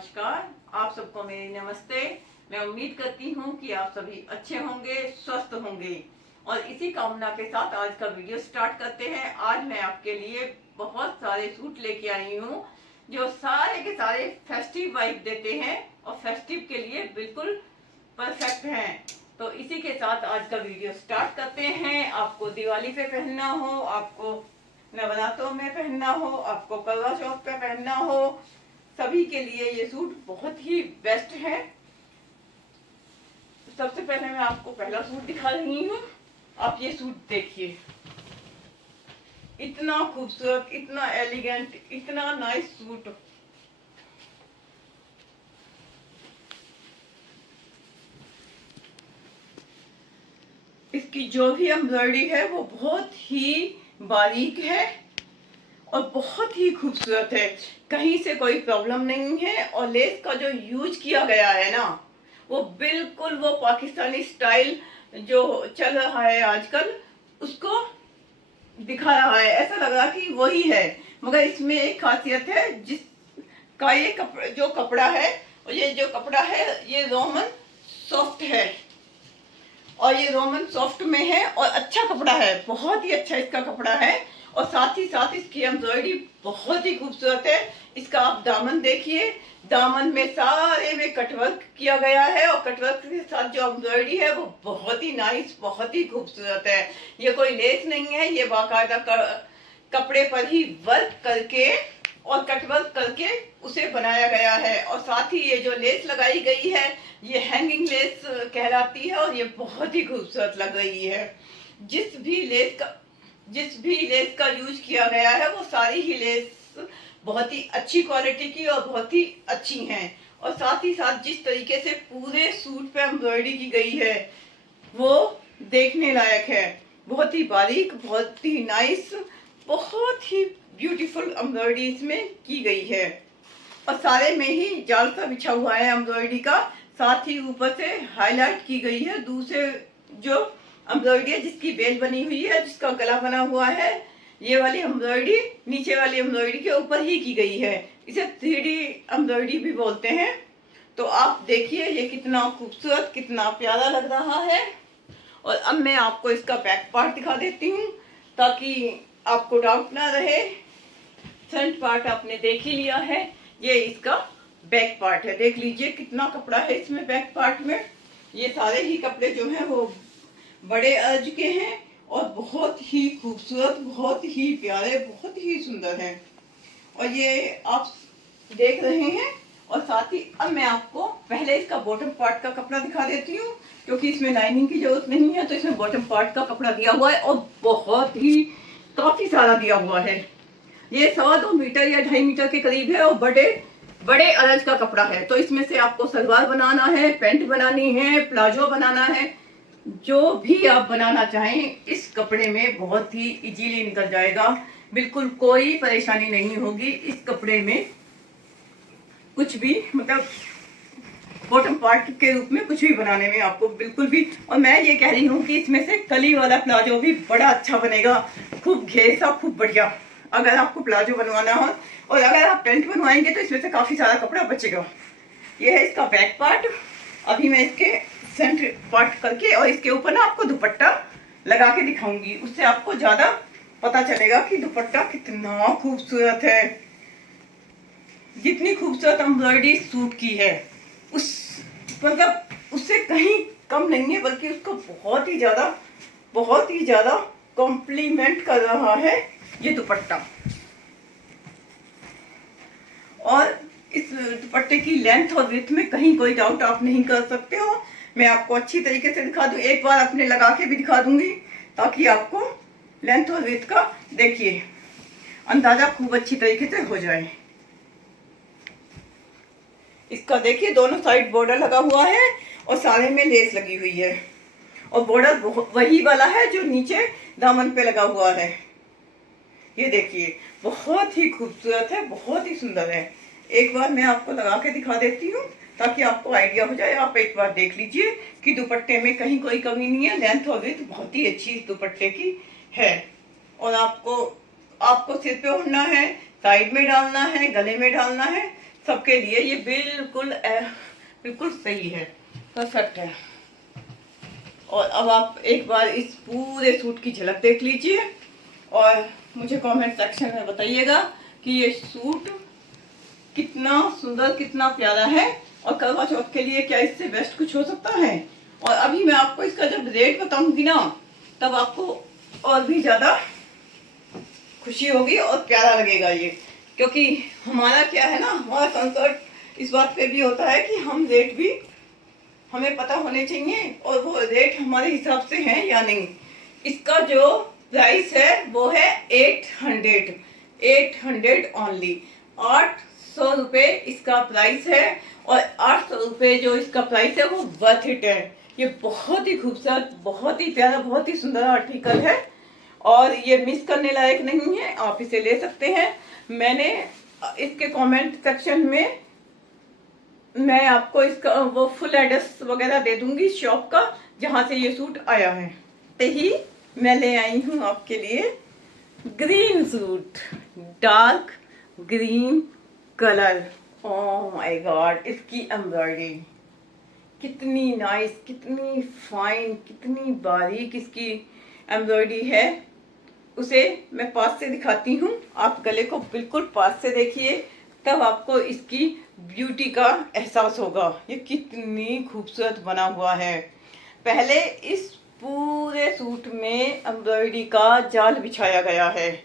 नमस्कार। आप सबको मेरी नमस्ते। मैं उम्मीद करती हूँ कि आप सभी अच्छे होंगे, स्वस्थ होंगे और इसी कामना के साथ आज का वीडियो स्टार्ट करते हैं। आज मैं आपके लिए बहुत सारे सूट लेके आई हूँ जो सारे के सारे फेस्टिव वाइब देते हैं और फेस्टिव के लिए बिल्कुल परफेक्ट हैं। तो इसी के साथ आज का वीडियो स्टार्ट करते हैं। आपको दिवाली पे पहनना हो, आपको नवरात्रों में पहनना हो, आपको करवा चौथ पे पहनना हो, सभी के लिए ये सूट बहुत ही बेस्ट है। सबसे पहले मैं आपको पहला सूट दिखा रही हूँ। आप ये सूट देखिए, इतना खूबसूरत, इतना एलिगेंट, इतना नाइस सूट। इसकी जो भी एम्ब्रॉयडरी है वो बहुत ही बारीक है और बहुत ही खूबसूरत है। कहीं से कोई प्रॉब्लम नहीं है और लेस का जो यूज किया गया है ना, वो बिल्कुल वो पाकिस्तानी स्टाइल जो चल रहा है आजकल उसको दिखा रहा है। ऐसा लग रहा कि वही है, मगर इसमें एक खासियत है जिसका ये जो कपड़ा है, और ये जो कपड़ा है ये रोमन सॉफ्ट है और ये रोमन सॉफ्ट में है और अच्छा कपड़ा है, बहुत ही अच्छा इसका कपड़ा है। और साथ ही साथ इसकी एम्ब्रॉयडरी बहुत ही खूबसूरत है। इसका आप दामन देखिए, दामन में सारे में कटवर्क किया गया है और कटवर्क के साथ जो एम्ब्रॉयडरी है वो बहुत ही नाइस, बहुत ही खूबसूरत है। ये कोई लेस नहीं है, ये बाकायदा कपड़े पर ही वर्क करके और कटवर्क करके उसे बनाया गया है। और साथ ही ये जो लेस लगाई गई है ये हैंगिंग लेस कहलाती है और ये बहुत ही खूबसूरत लग रही है। जिस भी लेस का यूज किया गया है वो सारी ही लेस बहुत ही अच्छी क्वालिटी की और बहुत ही अच्छी हैं। और साथ ही साथ जिस तरीके से पूरे सूट पे एम्ब्रॉयडरी की गई है वो देखने लायक है। बहुत ही बारीक, बहुत ही नाइस, बहुत ही ब्यूटीफुल एम्ब्रॉयडरी इसमें की गई है। और सारे में ही जाल सा बिछा हुआ है एम्ब्रॉयडरी का। साथ ही ऊपर से हाईलाइट की गई है दूसरे जो एम्ब्रॉयडरी है जिसकी बेल बनी हुई है, जिसका गला बना हुआ है। ये वाली एम्ब्रॉयडरी नीचे वाली एम्ब्रॉयडरी के ऊपर ही की गई है। इसे 3D एम्ब्रॉयडरी भी बोलते हैं। तो आप देखिए ये कितना खूबसूरत, कितना प्यारा लग रहा है। और अब मैं आपको इसका बैक पार्ट दिखा देती हूँ ताकि आपको डाउट ना रहे। फ्रंट पार्ट आपने देख ही लिया है, ये इसका बैक पार्ट है। देख लीजिए कितना कपड़ा है इसमें बैक पार्ट में। ये सारे ही कपड़े जो हैं वो बड़े अर्ज के हैं और बहुत ही खूबसूरत, बहुत ही प्यारे, बहुत ही सुंदर हैं। और ये आप देख रहे हैं। और साथ ही अब मैं आपको पहले इसका बॉटम पार्ट का कपड़ा दिखा देती हूँ, क्योंकि इसमें लाइनिंग की जरूरत नहीं है, तो इसमें बॉटम पार्ट का कपड़ा दिया हुआ है और बहुत ही काफी सारा दिया हुआ है। ये 2.25 मीटर या 2.5 मीटर के करीब है और बड़े बड़े अरज का कपड़ा है। तो इसमें से आपको सलवार बनाना है, पैंट बनानी है, प्लाजो बनाना है, जो भी आप बनाना चाहें इस कपड़े में बहुत ही इजीली निकल जाएगा। बिल्कुल कोई परेशानी नहीं होगी इस कपड़े में, कुछ भी मतलब बॉटम पार्ट के रूप में कुछ भी बनाने में आपको बिल्कुल भी। और मैं ये कह रही हूँ कि इसमें से कली वाला प्लाजो भी बड़ा अच्छा बनेगा, खूब घेर सा, खूब बढ़िया। अगर आपको प्लाजो बनवाना हो और अगर आप पैंट बनवाएंगे तो इसमें से काफी सारा कपड़ा बचेगा। ये है इसका बैक पार्ट। अभी मैं इसके फ्रंट पार्ट करके और इसके ऊपर ना आपको दुपट्टा लगा के दिखाऊंगी, उससे आपको ज्यादा पता चलेगा कि दुपट्टा कितना खूबसूरत है। जितनी खूबसूरत एम्ब्रॉयडरी सूट की है उस मतलब उससे कहीं कम नहीं है, बल्कि उसको बहुत ही ज्यादा कॉम्प्लीमेंट कर रहा है ये दुपट्टा। और इस दुपट्टे की लेंथ और विड्थ में कहीं कोई डाउट आप नहीं कर सकते हो। मैं आपको अच्छी तरीके से दिखा दूं, एक बार अपने लगा के भी दिखा दूंगी ताकि आपको लेंथ और विड्थ का देखिए अंदाजा खूब अच्छी तरीके से हो जाए। इसका देखिए दोनों साइड बॉर्डर लगा हुआ है और सारे में लेस लगी हुई है और बॉर्डर वही वाला है जो नीचे दामन पे लगा हुआ है। ये देखिए बहुत ही खूबसूरत है, बहुत ही सुंदर है। एक बार मैं आपको लगा के दिखा देती हूँ ताकि आपको आइडिया हो जाए। आप एक बार देख लीजिए कि दुपट्टे में कहीं कोई कमी नहीं है। लेंथ और विड्थ बहुत ही अच्छी इस दुपट्टे की है। और आपको सिर पे ओढ़ना है, साइड में डालना है, गले में डालना है, सबके लिए ये बिल्कुल बिल्कुल सही है, परफेक्ट है। और अब आप एक बार इस पूरे सूट की झलक देख लीजिए और मुझे कमेंट सेक्शन में बताइएगा कि ये सूट कितना सुंदर, कितना प्यारा है और करवा चौथ के लिए क्या इससे बेस्ट कुछ हो सकता है। और अभी मैं आपको इसका जब रेट बताऊंगी ना, तब आपको और भी ज़्यादा खुशी होगी और प्यारा लगेगा ये। क्योंकि हमारा क्या है ना, हमारा कंसर्ट इस बात पे भी होता है कि हम रेट भी हमें पता होने चाहिए और वो रेट हमारे हिसाब से है या नहीं। इसका जो प्राइस है वो है 800 ओनली, 800 रुपये इसका प्राइस है। और 800 रुपये जो इसका प्राइस है वो वर्थ इट है। ये बहुत ही खूबसूरत, बहुत ही प्यारा, बहुत ही सुंदर आर्टिकल है और ये मिस करने लायक नहीं है, आप इसे ले सकते हैं। मैंने इसके कमेंट सेक्शन में मैं आपको इसका वो फुल एड्रेस वगैरह दे दूंगी शॉप का, जहाँ से ये सूट आया है। ही मैं ले आई हूँ आपके लिए green suit, dark green colour. Oh my God, इसकी एम्ब्रॉयडरी कितनी नाइस, कितनी फाइन, कितनी बारीक इसकी एम्ब्रॉयडरी है, उसे मैं पास से दिखाती हूँ। आप गले को बिल्कुल पास से देखिए, तब आपको इसकी ब्यूटी का एहसास होगा। ये कितनी खूबसूरत बना हुआ है। पहले इस पूरे सूट में एम्ब्रॉयडरी का जाल बिछाया गया है।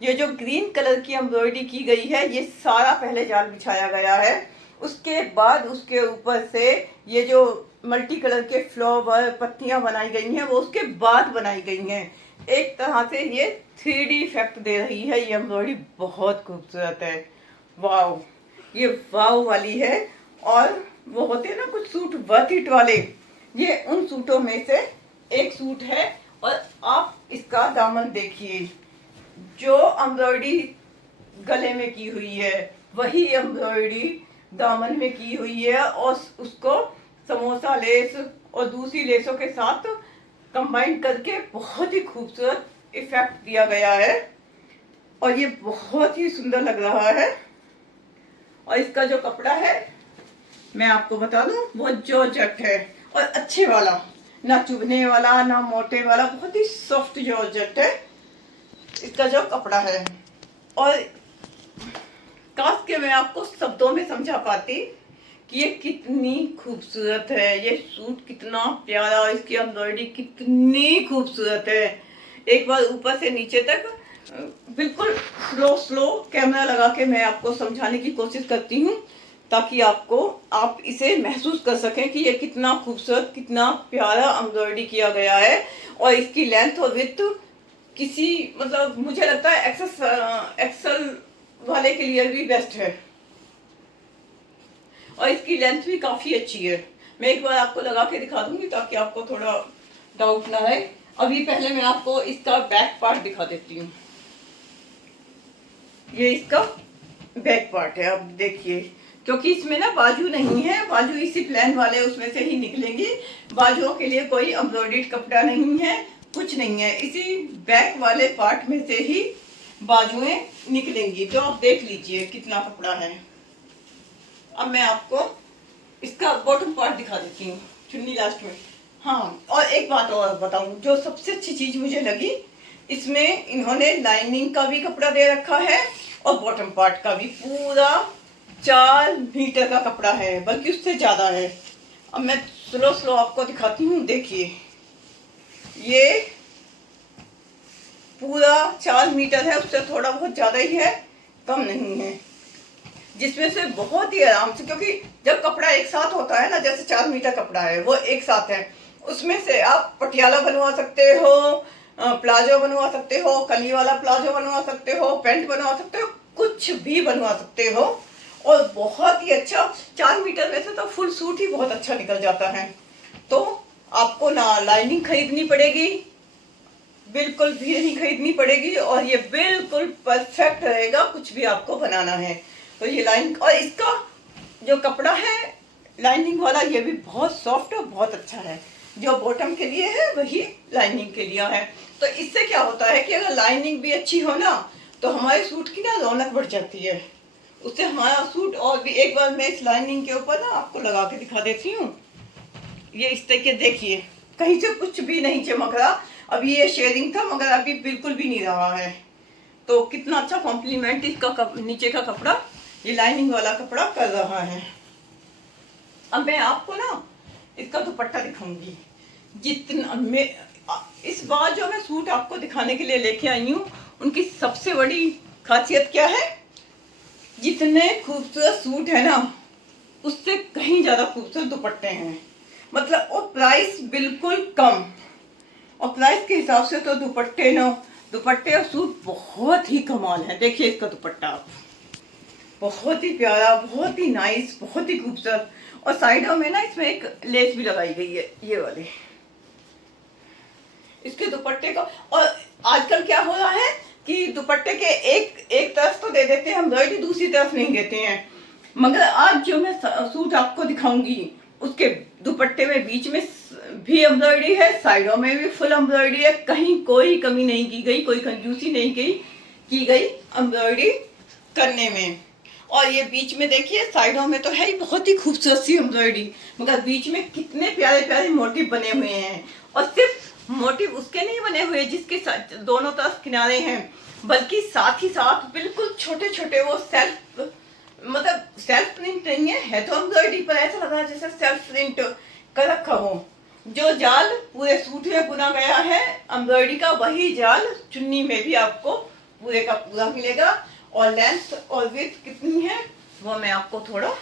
ये जो ग्रीन कलर की एम्ब्रॉयडरी की गई है, ये सारा पहले जाल बिछाया गया है। उसके बाद उसके ऊपर से ये जो मल्टी कलर के फ्लावर पत्तियां बनाई गई हैं, वो उसके बाद बनाई गई हैं। एक तरह से ये 3D इफेक्ट दे रही है। ये एम्ब्रॉयडरी बहुत खूबसूरत है। वाव, ये वाव वाली है। और वो होते हैं ना कुछ सूट वर्थ इट वाले, ये उन सूटों में से एक सूट है। और आप इसका दामन देखिए, जो एम्ब्रॉयडरी गले में की हुई है वही एम्ब्रॉयडरी दामन में की हुई है और उसको समोसा लेस और दूसरी लेसों के साथ कंबाइन करके बहुत ही खूबसूरत इफेक्ट दिया गया है और ये बहुत ही सुंदर लग रहा है। और इसका जो कपड़ा है मैं आपको बता दूं, बहुत जॉर्जेट है और अच्छे वाला, ना चुभने वाला ना मोटे वाला, बहुत ही सॉफ्ट जॉर्जेट है इसका जो कपड़ा है। और काश के मैं आपको शब्दों में समझा पाती कि ये कितनी खूबसूरत है, ये सूट कितना प्यारा, इसकी एम्ब्रॉयडरी कितनी खूबसूरत है। एक बार ऊपर से नीचे तक बिल्कुल स्लो कैमरा लगा के मैं आपको समझाने की कोशिश करती हूँ, ताकि आप इसे महसूस कर सकें कि ये कितना खूबसूरत, कितना प्यारा एम्ब्रॉयडरी किया गया है। और इसकी लेंथ और विड्थ किसी, मतलब मुझे लगता है एक्सल वाले के लिए भी बेस्ट है। और इसकी लेंथ भी काफी अच्छी है। मैं एक बार आपको लगा के दिखा दूंगी ताकि आपको थोड़ा डाउट ना रहे। अभी पहले मैं आपको इसका बैक पार्ट दिखा देती हूँ। ये इसका बैक पार्ट है, अब देखिए, क्योंकि इसमें ना बाजू नहीं है, बाजू इसी प्लेन वाले उसमें से ही निकलेंगी। बाजुओं के लिए कोई एम्ब्रॉयडर्ड कपड़ा नहीं है, कुछ नहीं है, इसी बैक वाले पार्ट में से ही बाजुएं निकलेंगी। तो आप देख लीजिए कितना कपड़ा है। अब मैं आपको इसका बॉटम पार्ट दिखा देती हूँ, चुन्नी लास्ट में। हाँ, और एक बात और बताऊं, जो सबसे अच्छी चीज मुझे लगी, इसमें इन्होंने लाइनिंग का भी कपड़ा दे रखा है और बॉटम पार्ट का भी। पूरा 4 मीटर का कपड़ा है, बल्कि उससे ज्यादा है। अब मैं स्लो आपको दिखाती हूँ, देखिए ये पूरा 4 मीटर है, उससे थोड़ा बहुत ज्यादा ही है, कम नहीं है। जिसमें से बहुत ही आराम से, क्योंकि जब कपड़ा एक साथ होता है ना, जैसे 4 मीटर कपड़ा है वो एक साथ है, उसमें से आप पटियाला बनवा सकते हो, प्लाजो बनवा सकते हो, कली वाला प्लाजो बनवा सकते हो, पैंट बनवा सकते हो, कुछ भी बनवा सकते हो। और बहुत ही अच्छा, 4 मीटर में से तो फुल सूट ही बहुत अच्छा निकल जाता है। तो आपको ना लाइनिंग खरीदनी पड़ेगी, बिल्कुल भी नहीं खरीदनी पड़ेगी, और ये बिल्कुल परफेक्ट रहेगा कुछ भी आपको बनाना है तो। ये लाइन और इसका जो कपड़ा है लाइनिंग वाला, ये भी बहुत सॉफ्ट और बहुत अच्छा है। जो बॉटम के लिए है वही लाइनिंग के लिए है। तो इससे क्या होता है कि अगर लाइनिंग भी अच्छी हो ना, तो हमारे सूट की ना रौनक बढ़ जाती है। उससे हमारा सूट और भी, एक बार मैं इस लाइनिंग के ऊपर ना आपको लगा के दिखा देती हूँ। ये इस तरीके देखिए, कहीं से कुछ भी नहीं चमक रहा। अभी ये शेयरिंग था मगर अभी बिल्कुल भी नहीं रहा है। तो कितना अच्छा कॉम्प्लीमेंट इसका नीचे का कपड़ा, ये लाइनिंग वाला कपड़ा कर रहा है। अब मैं आपको ना इसका दुपट्टा दिखाऊंगी। जितना मैं इस बार जो मैं सूट आपको दिखाने के लिए लेके आई हूँ, उनकी सबसे बड़ी खासियत क्या है, जितने खूबसूरत सूट है ना उससे कहीं ज्यादा खूबसूरत दुपट्टे हैं। मतलब और प्राइस बिल्कुल कम, और प्राइस के हिसाब से तो दुपट्टे और सूट बहुत ही कमाल है। देखिए इसका दुपट्टा आप, बहुत ही प्यारा, बहुत ही नाइस, बहुत ही खूबसूरत। और साइडों में ना इसमें एक लेस भी लगाई गई है, ये वाली इसके दुपट्टे का। और आजकल क्या हो रहा है कि दुपट्टे के एक तरफ तो दे देते हैं एम्ब्रॉयडरी, दूसरी तरफ नहीं देते हैं। मगर आज जो मैं सूट आपको दिखाऊंगी उसके दुपट्टे में बीच में भी एम्ब्रॉयडरी है, साइडों में भी फुल एम्ब्रॉयडरी है, कहीं कोई कमी नहीं की गई, कोई कंजूसी नहीं की गई एम्ब्रॉयडरी करने में। और ये बीच में देखिए, साइडों में तो है ही बहुत ही खूबसूरत सी एम्ब्रॉयडरी, मगर बीच में कितने प्यारे प्यारे मोटिव बने हुए हैं। और सिर्फ मोटिव उसके नहीं बने हुए जिसके दोनों तरफ किनारे हैं, बल्कि साथ ही साथ बिल्कुल छोटे छोटे वो सेल्फ प्रिंट नहीं है तो एम्ब्रॉयडरी पर ऐसा लग रहा है जैसे सेल्फ प्रिंट कर रखा हो। जो जाल पूरे सूट में बुना गया है एम्ब्रॉयडरी का, वही जाल चुन्नी में भी आपको पूरे का पूरा मिलेगा। और लेंथ और विड्थ कितनी है वो मैं आपको थोड़ा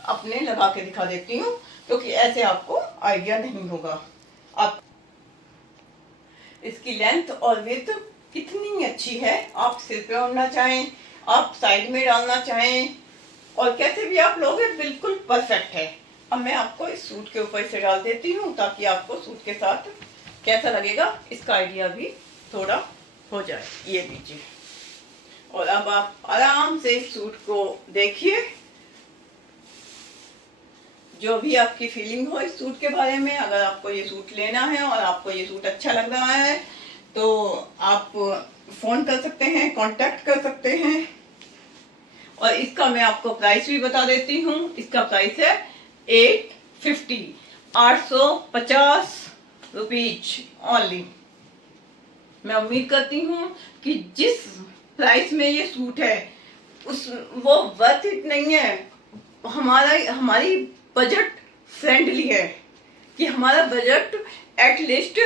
अपने लगा के दिखा देती हूँ, क्योंकि ऐसे आपको आइडिया नहीं होगा। आप इसकी लेंथ और विड्थ कितनी अच्छी है, आप सिर पे ओढ़ना चाहें, आप साइड में डालना चाहें, और कैसे भी आप लोगे बिल्कुल परफेक्ट है। अब मैं आपको इस सूट के ऊपर से डाल देती हूँ ताकि आपको सूट के साथ कैसा लगेगा इसका आइडिया भी थोड़ा हो जाए। ये लीजिए, और अब आप आराम से इस सूट को देखिए, जो भी आपकी फीलिंग हो इस सूट के बारे में। अगर आपको ये सूट लेना है और आपको ये सूट अच्छा लग रहा है तो आप फोन कर सकते हैं, कांटेक्ट कर सकते हैं। और इसका मैं आपको प्राइस भी बता देती हूँ। इसका प्राइस है 850 रुपीज ओनली। मैं उम्मीद करती हूँ कि जिस प्राइस में ये सूट है वो वर्थ इट नहीं है। हमारी बजट फ्रेंडली है कि हमारा बजट एटलीस्ट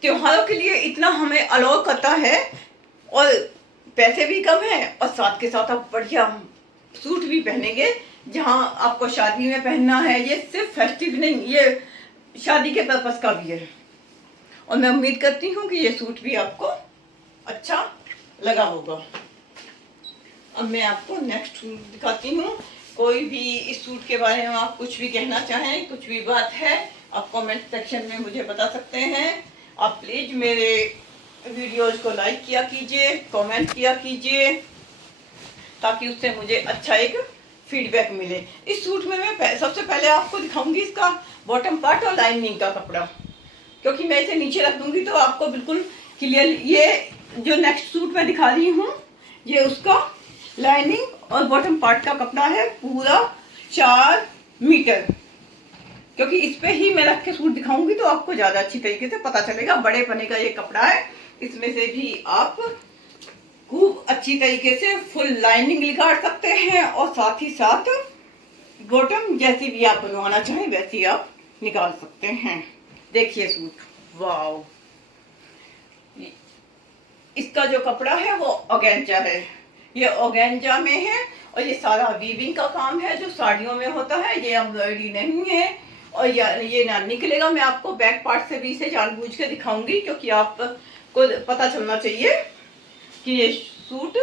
त्योहारों के लिए इतना हमें अलाउ करता है, और पैसे भी कम है, और साथ के साथ आप बढ़िया सूट भी पहनेंगे जहां आपको शादी में पहनना है। ये सिर्फ फेस्टिव नहीं, ये शादी के पर्पस का भी है। और मैं उम्मीद करती हूँ कि ये सूट भी आपको अच्छा लगा होगा। अब मैं आपको नेक्स्ट सूट दिखाती हूँ। कोई भी इस सूट के बारे में आप कुछ भी कहना चाहें, कुछ भी बात है, आप कमेंट सेक्शन में मुझे बता सकते हैं। आप प्लीज मेरे वीडियोज को लाइक किया कीजिए, कमेंट किया कीजिए, ताकि उससे मुझे अच्छा एक फीडबैक मिले। इस सूट में मैं सबसे पहले आपको दिखाऊंगी इसका बॉटम पार्ट और लाइनिंग का कपड़ा, क्योंकि मैं इसे नीचे रख दूंगी तो आपको बिल्कुल क्लियर। ये जो नेक्स्ट सूट मैं दिखा रही हूँ ये उसका लाइनिंग और बॉटम पार्ट का कपड़ा है, पूरा 4 मीटर। क्योंकि इस पे ही मैं रख के सूट दिखाऊंगी तो आपको ज्यादा अच्छी तरीके से पता चलेगा। बड़े पने का ये कपड़ा है, इसमें से भी आप खूब अच्छी तरीके से फुल लाइनिंग निकाल सकते हैं, और साथ ही साथ बॉटम जैसी भी आप बनवाना चाहें वैसी आप निकाल सकते हैं। देखिए सूट, वाव! इसका जो कपड़ा है वो ऑर्गेन्जा है, ये ऑर्गेन्जा में है, और ये सारा वीविंग का काम है जो साड़ियों में होता है। ये एम्ब्रॉयडरी नहीं है, और ये ना निकलेगा। मैं आपको बैक पार्ट से भी इसे जानबूझ के दिखाऊंगी, क्योंकि आपको पता चलना चाहिए कि ये सूट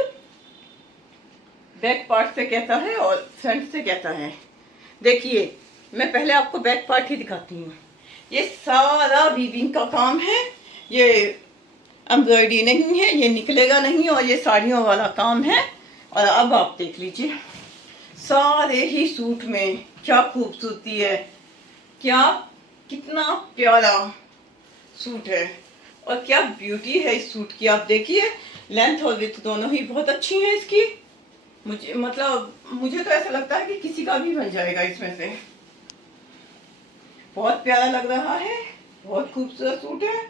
बैक पार्ट से कैसा है और फ्रंट से कैसा है। देखिए, मैं पहले आपको बैक पार्ट ही दिखाती हूँ। ये सारा वीविंग का काम है, ये एम्ब्रॉयडरी नहीं है, ये निकलेगा नहीं, और ये साड़ियों वाला काम है। और अब आप देख लीजिए सारे ही सूट में क्या खूबसूरती है, कितना प्यारा सूट है, और क्या ब्यूटी है इस सूट की। आप देखिए लेंथ और विड्थ दोनों ही बहुत अच्छी हैं इसकी। मुझे तो ऐसा लगता है कि किसी का भी बन जाएगा इसमें से। बहुत प्यारा लग रहा है, बहुत खूबसूरत सूट है।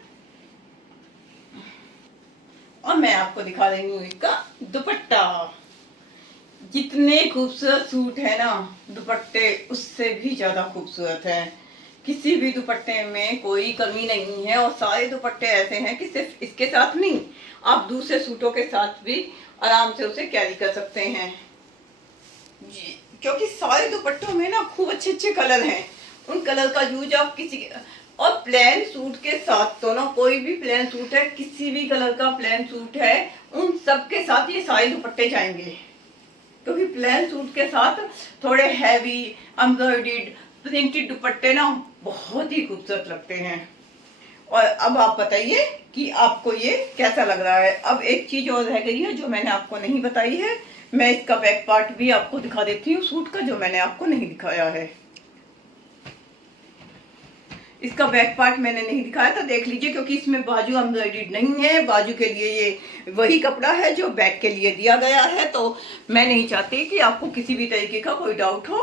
और मैं आपको दिखा रही हूँ इसका दुपट्टा। जितने खूबसूरत सूट है ना, दुपट्टे उससे भी ज्यादा खूबसूरत है। किसी भी दुपट्टे में कोई कमी नहीं है, और सारे दुपट्टे ऐसे हैं कि सिर्फ इसके साथ नहीं, आप दूसरे सूटों के साथ भी आराम से उसे कैरी कर सकते हैं। क्योंकि सारे दुपट्टों में ना खूब अच्छे अच्छे कलर हैं। उन कलर का यूज आप और प्लेन सूट के साथ तो ना, कोई भी प्लेन सूट है, किसी भी कलर का प्लेन सूट है, उन सब के साथ ये सारे दुपट्टे जाएंगे। क्योंकि प्लेन सूट के साथ थोड़े हैवी एम्ब्रॉयडर्ड प्रिंटेड दुपट्टे ना बहुत ही खूबसूरत लगते हैं। और अब आप बताइए कि आपको ये कैसा लग रहा है। अब एक चीज और रह गई है जो मैंने आपको नहीं बताई है। मैं इसका बैक पार्ट भी आपको दिखा देती हूँ सूट का, जो मैंने आपको नहीं दिखाया है। इसका बैक पार्ट मैंने नहीं दिखाया था, देख लीजिए, क्योंकि इसमें बाजू एम्ब्रॉयडर्ड नहीं है। बाजू के लिए ये वही कपड़ा है जो बैक के लिए दिया गया है, तो मैं नहीं चाहती कि आपको किसी भी तरीके का कोई डाउट हो,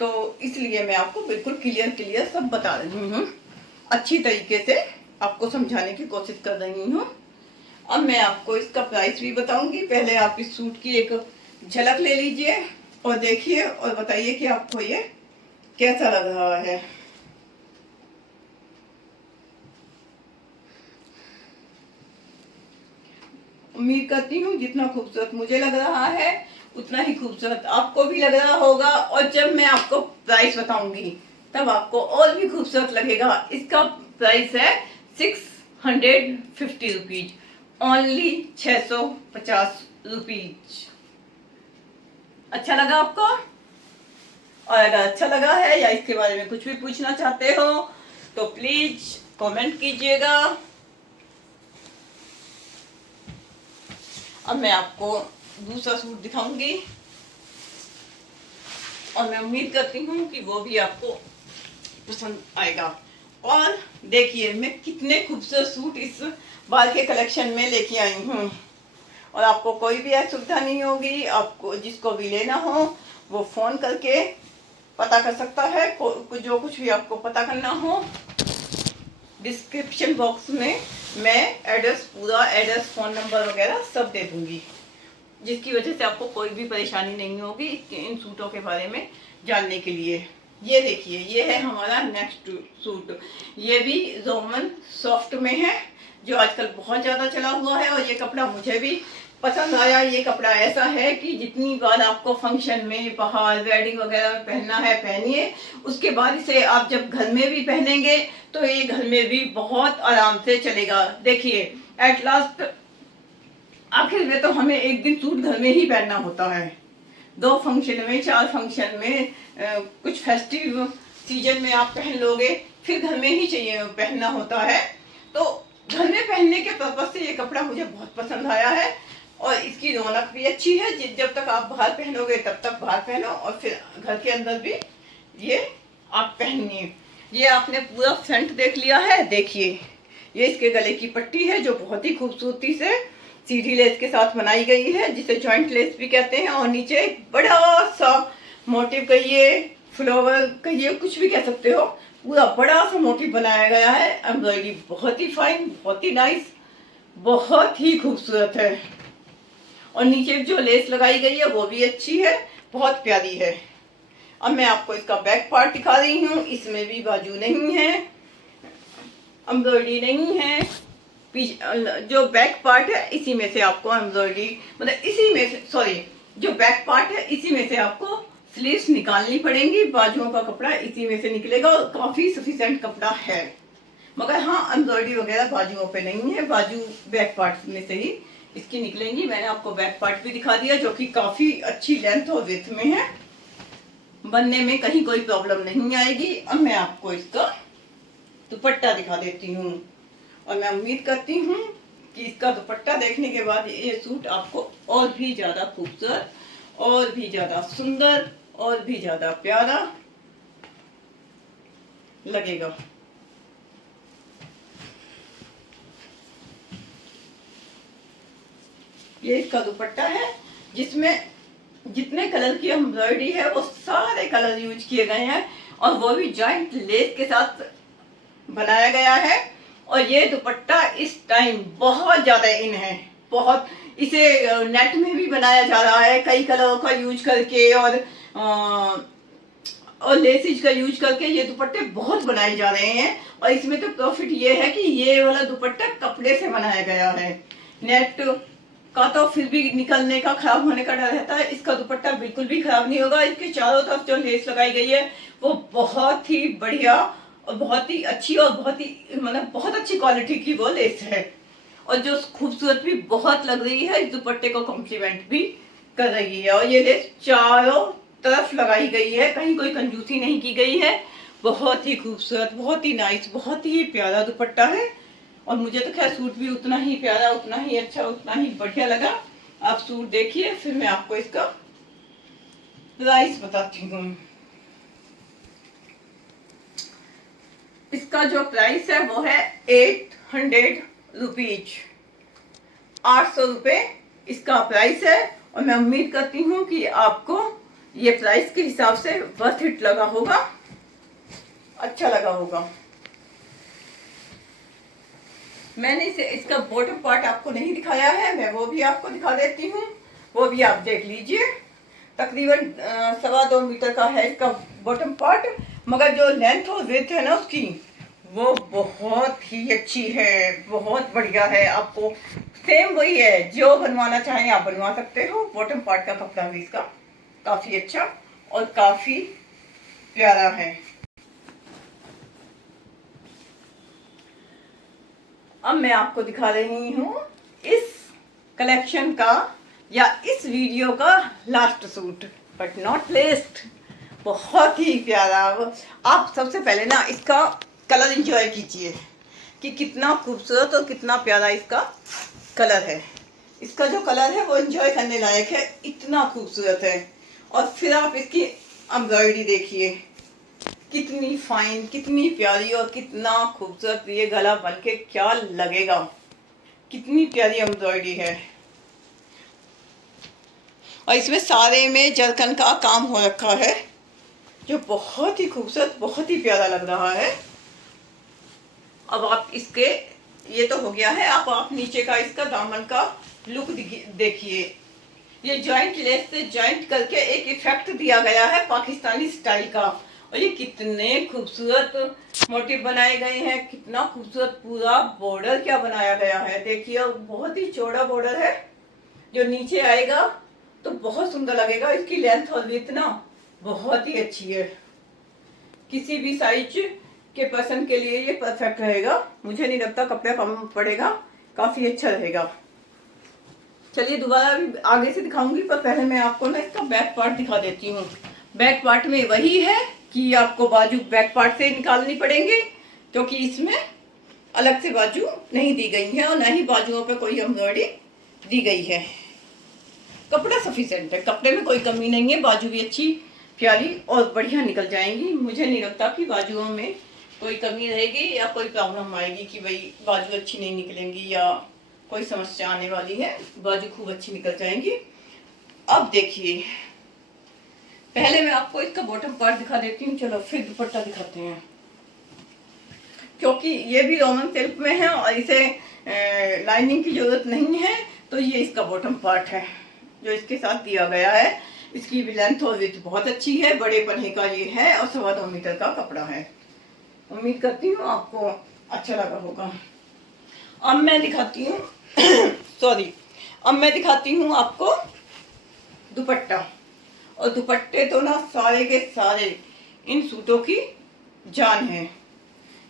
तो इसलिए मैं आपको बिल्कुल क्लियर सब बता रही हूँ। अच्छी तरीके से आपको समझाने की कोशिश कर रही हूँ। अब मैं आपको इसका प्राइस भी बताऊंगी। पहले आप इस सूट की एक झलक ले लीजिए और देखिए और बताइए कि आपको ये कैसा लग रहा है। उम्मीद करती हूँ जितना खूबसूरत मुझे लग रहा है उतना ही खूबसूरत आपको भी लग रहा होगा। और जब मैं आपको प्राइस बताऊंगी तब आपको और भी खूबसूरत लगेगा। इसका प्राइस है 650 रुपीज, ओनली 650 रुपीज। अच्छा लगा आपको? और अगर अच्छा लगा है या इसके बारे में कुछ भी पूछना चाहते हो तो प्लीज कमेंट कीजिएगा। अब मैं आपको दूसरा सूट दिखाऊंगी और मैं उम्मीद करती हूँ कि वो भी आपको पसंद आएगा। और देखिए मैं कितने खूबसूरत सूट इस बार के कलेक्शन में लेके आई हूँ। और आपको कोई भी असुविधा नहीं होगी। आपको जिसको भी लेना हो वो फोन करके पता कर सकता है। जो कुछ भी आपको पता करना हो, डिस्क्रिप्शन बॉक्स में मैं पूरा एड्रेस, फोन नंबर वगैरह सब दे दूंगी, जिसकी वजह से आपको कोई भी परेशानी नहीं होगी इन सूटों के बारे में जानने के लिए। ये देखिए, ये है हमारा नेक्स्ट सूट। ये भी रोमन सॉफ्ट में है, जो आजकल बहुत ज़्यादा चला हुआ है। और ये कपड़ा मुझे भी पसंद आया। ये कपड़ा ऐसा है कि जितनी बार आपको फंक्शन में, बाहर वेडिंग वगैरह में पहनना है पहनिए। उसके बाद इसे आप जब घर में भी पहनेंगे तो ये घर में भी बहुत आराम से चलेगा। देखिए एट लास्ट आखिर में तो हमें एक दिन सूट घर में ही पहनना होता है। 2 फंक्शन में, 4 फंक्शन में, कुछ फेस्टिव सीजन में आप पहन लोगे, फिर घर में ही चाहिए पहनना होता है। तो घर में पहनने के पर्पज से ये कपड़ा मुझे बहुत पसंद आया है। और इसकी रौनक भी अच्छी है। जब तक आप बाहर पहनोगे तब तक बाहर पहनो, और फिर घर के अंदर भी ये आप पहनिए। ये आपने पूरा फ्रंट देख लिया है। देखिए ये इसके गले की पट्टी है, जो बहुत ही खूबसूरती से सीधी लेस के साथ बनाई गई है, जिसे जॉइंट लेस भी कहते हैं। और नीचे एक बड़ा सा मोटिव कहिए, फ्लावर कहिए, कुछ भी कह सकते हो, पूरा बड़ा सा मोटिव बनाया गया है। एम्ब्रॉयडरी बहुत ही फाइन, बहुत ही नाइस, बहुत ही खूबसूरत है। और नीचे जो लेस लगाई गई है वो भी अच्छी है, बहुत प्यारी है। अब मैं आपको इसका बैक पार्ट दिखा रही हूँ। इसमें भी बाजू नहीं है, एम्ब्रॉयडरी नहीं है। जो बैक पार्ट है इसी में से आपको एम्ब्रॉयडरी, मतलब इसी में से, सॉरी, जो बैक पार्ट है इसी में से आपको स्लीव्स निकालनी पड़ेंगी। बाजुओं का कपड़ा इसी में से निकलेगा और काफी सफिशिएंट कपड़ा है। मगर हाँ, एम्ब्रॉयडरी वगैरह बाजुओं पे नहीं है, बाजू बैक पार्ट में से ही इसकी निकलेंगी। मैंने आपको बैक पार्ट भी दिखा दिया, जो कि काफी अच्छी लेंथ और विड्थ में है। बनने में कहीं कोई प्रॉब्लम नहीं आएगी। अब मैं आपको इसका दुपट्टा दिखा देती हूँ। और मैं उम्मीद करती हूँ कि इसका दुपट्टा देखने के बाद ये सूट आपको और भी ज्यादा खूबसूरत, और भी ज्यादा सुंदर, और भी ज्यादा प्यारा लगेगा। ये इसका दुपट्टा है, जिसमें जितने कलर की एम्ब्रॉयडरी है वो सारे कलर यूज किए गए हैं, और वो भी जॉइंट लेस के साथ बनाया गया है। और ये दुपट्टा इस टाइम बहुत ज्यादा इन है, बहुत। इसे नेट में भी बनाया जा रहा है कई कलरों का यूज करके, और लेसिज का यूज करके ये दुपट्टे बहुत बनाए जा रहे हैं। और इसमें तो प्रॉफिट ये है कि ये वाला दुपट्टा कपड़े से बनाया गया है। नेट का तो फिर भी निकलने का, खराब होने का डर रहता है, इसका दुपट्टा बिल्कुल भी खराब नहीं होगा। इसके चारों तरफ जो लेस लगाई गई है वो बहुत ही बढ़िया और बहुत ही अच्छी, और बहुत ही मतलब बहुत अच्छी क्वालिटी की वो लेस है, और जो खूबसूरत भी बहुत लग रही है, इस दुपट्टे को कॉम्प्लीमेंट भी कर रही है। और ये लेस चारों तरफ लगाई गई है, कहीं कोई कंजूसी नहीं की गई है। बहुत ही खूबसूरत, बहुत ही नाइस, बहुत ही प्यारा दुपट्टा है। और मुझे तो खैर सूट भी उतना ही प्यारा, उतना ही अच्छा, उतना ही बढ़िया लगा। आप सूट देखिए, फिर मैं आपको इसका प्राइस बताती हूँ। इसका जो प्राइस है वो है 800 रुपीज, 800 रुपये इसका प्राइस है। और मैं उम्मीद करती हूँ कि आपको ये प्राइस के हिसाब से वर्थ इट लगा होगा, अच्छा लगा होगा। मैंने इसे इसका बॉटम पार्ट आपको नहीं दिखाया है, मैं वो भी आपको दिखा देती हूँ, वो भी आप देख लीजिए। तकरीबन 2.25 मीटर का है इसका बॉटम पार्ट, मगर जो लेंथ और विड्थ है ना उसकी, वो बहुत ही अच्छी है, बहुत बढ़िया है। आपको सेम वही है, जो बनवाना चाहें आप बनवा सकते हो। बॉटम पार्ट का कपड़ा भी इसका काफी अच्छा और काफी प्यारा है। अब मैं आपको दिखा रही हूँ इस कलेक्शन का या इस वीडियो का लास्ट सूट, बट नॉट लेस्ट, बहुत ही प्यारा। आप सबसे पहले ना इसका कलर एंजॉय कीजिए कि कितना खूबसूरत और कितना प्यारा इसका कलर है। इसका जो कलर है वो एंजॉय करने लायक है, इतना खूबसूरत है। और फिर आप इसकी एम्ब्रॉयडरी देखिए, कितनी फाइन, कितनी प्यारी और कितना खूबसूरत ये गला बनके क्या लगेगा। कितनी प्यारी एम्ब्रॉयडरी है, और इसमें सारे में जरकन का काम हो रखा है, जो बहुत ही खूबसूरत, बहुत ही प्यारा लग रहा है। अब आप इसके, ये तो हो गया है, आप नीचे का इसका दामन का लुक देखिए। ये जॉइंट लेस से जॉइंट करके एक इफेक्ट दिया गया है पाकिस्तानी स्टाइल का। और ये कितने खूबसूरत मोटिव बनाए गए हैं, कितना खूबसूरत पूरा बॉर्डर क्या बनाया गया है। देखिए बहुत ही चौड़ा बॉर्डर है, जो नीचे आएगा तो बहुत सुंदर लगेगा। इसकी लेंथ और विड्थ ना बहुत ही अच्छी है, किसी भी साइज के पर्सन के लिए ये परफेक्ट रहेगा। मुझे नहीं लगता कपड़ा कम पड़ेगा, काफी अच्छा रहेगा। चलिए दोबारा भी आगे से दिखाऊंगी, पर पहले मैं आपको ना इसका बैक पार्ट दिखा देती हूँ। बैक पार्ट में वही है कि आपको बाजू बैक पार्ट से निकालनी पड़ेंगी, क्योंकि इसमें अलग से बाजू नहीं दी गई है और न ही बाजुओं पे कोई एम्ब्रॉयडरी दी गई है। कपड़ा सफिशिएंट है, कपड़े में कोई कमी नहीं है। बाजू भी अच्छी प्यारी और बढ़िया निकल जाएंगी। मुझे नहीं लगता कि बाजुओं में कोई कमी रहेगी या कोई प्रॉब्लम आएगी कि भाई बाजू अच्छी नहीं निकलेंगी या कोई समस्या आने वाली है। बाजू खूब अच्छी निकल जाएंगी। अब देखिए, पहले मैं आपको इसका बॉटम पार्ट दिखा देती हूँ, चलो फिर दुपट्टा दिखाते हैं। क्योंकि ये भी रोमन सिल्क में है और इसे लाइनिंग की जरूरत नहीं है, तो ये इसका बॉटम पार्ट है जो इसके साथ दिया गया है। इसकी लेंथ और विड्थ बहुत अच्छी है, बड़े पन्ने का ये है और 2.25 मीटर का कपड़ा है। उम्मीद करती हूँ आपको अच्छा लगा होगा। अब मैं दिखाती हूँ सॉरी, अब मैं दिखाती हूँ आपको दुपट्टा। और दुपट्टे तो ना सारे के सारे इन सूटों की जान है।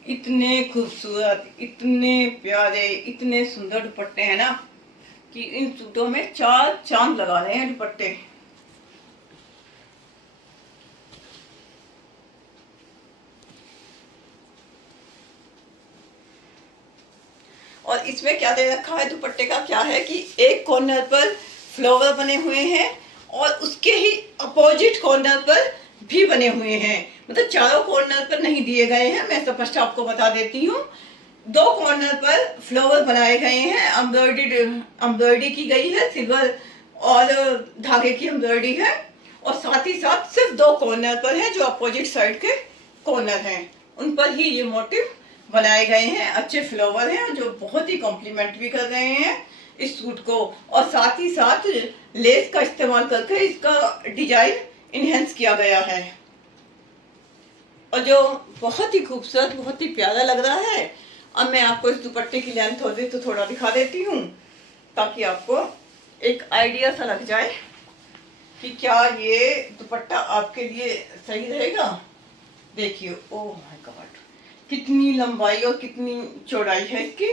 इतने खूबसूरत, इतने प्यारे, इतने सुंदर दुपट्टे हैं ना कि इन सूटों में 4 चांद लगा रहे हैं दुपट्टे। और इसमें क्या दे रखा है दुपट्टे का, क्या है कि एक कॉर्नर पर फ्लावर बने हुए हैं और उसके ही अपोजिट कॉर्नर पर भी बने हुए हैं। मतलब चारों कॉर्नर पर नहीं दिए गए हैं, मैं स्पष्ट आपको बता देती हूँ। 2 कॉर्नर पर फ्लावर बनाए गए हैं, एम्ब्रॉयडरी की गई है सिल्वर और धागे की एम्ब्रॉयडरी है, और साथ ही साथ सिर्फ 2 कॉर्नर पर है जो अपोजिट साइड के कॉर्नर हैं, उन पर ही ये मोटिव बनाए गए हैं। अच्छे फ्लावर हैं जो बहुत ही कॉम्प्लीमेंट भी कर रहे हैं इस सूट को, और साथ ही साथ लेस का इस्तेमाल करके इसका डिजाइन इनहेंस किया गया है, और जो बहुत ही खूबसूरत, बहुत ही प्यारा लग रहा है। अब मैं आपको इस दुपट्टे की लेंथ हो रही तो थोड़ा दिखा देती हूँ, ताकि आपको एक आइडिया सा लग जाए कि क्या ये दुपट्टा आपके लिए सही रहेगा। देखिए, ओह माय गॉड, कितनी लंबाई और कितनी चौड़ाई है इसकी।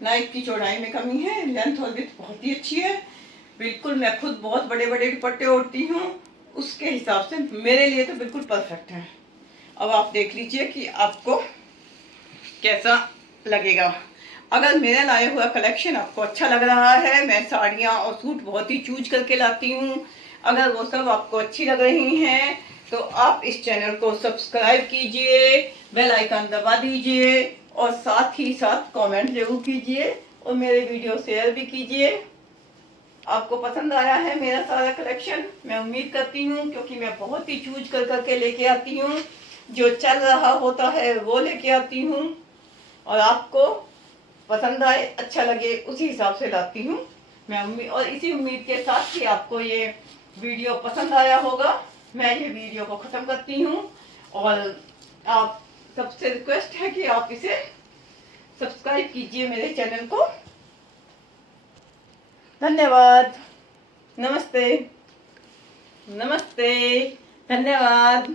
नाइफ की चौड़ाई में कमी है, लेंथ और विड्थ बहुत ही अच्छी है। बिल्कुल, मैं खुद बहुत बड़े बड़े दुपट्टे ओढ़ती हूँ, उसके हिसाब से मेरे लिए तो बिल्कुल परफेक्ट है। अब आप देख लीजिए कि आपको कैसा लगेगा। अगर मेरा लाया हुआ कलेक्शन आपको अच्छा लग रहा है, मैं साड़ियाँ और सूट बहुत ही चूज करके लाती हूँ, अगर वो सब आपको अच्छी लग रही हैं तो आप इस चैनल को सब्सक्राइब कीजिए, बेल आइकन दबा दीजिए, और साथ ही साथ कमेंट जरूर कीजिए, और मेरे वीडियो शेयर भी कीजिए। आपको पसंद आया है मेरा सारा कलेक्शन, मैं उम्मीद करती हूँ, क्योंकि मैं बहुत ही चूज कर करके लेके आती हूँ, जो चल रहा होता है वो लेके आती हूँ, और आपको पसंद आए, अच्छा लगे, उसी हिसाब से लाती हूँ मैं। और इसी उम्मीद के साथ कि आपको ये वीडियो पसंद आया होगा, मैं ये वीडियो को ख़त्म करती हूँ, और आप सबसे रिक्वेस्ट है कि आप इसे सब्सक्राइब कीजिए मेरे चैनल को। धन्यवाद। नमस्ते। नमस्ते। धन्यवाद।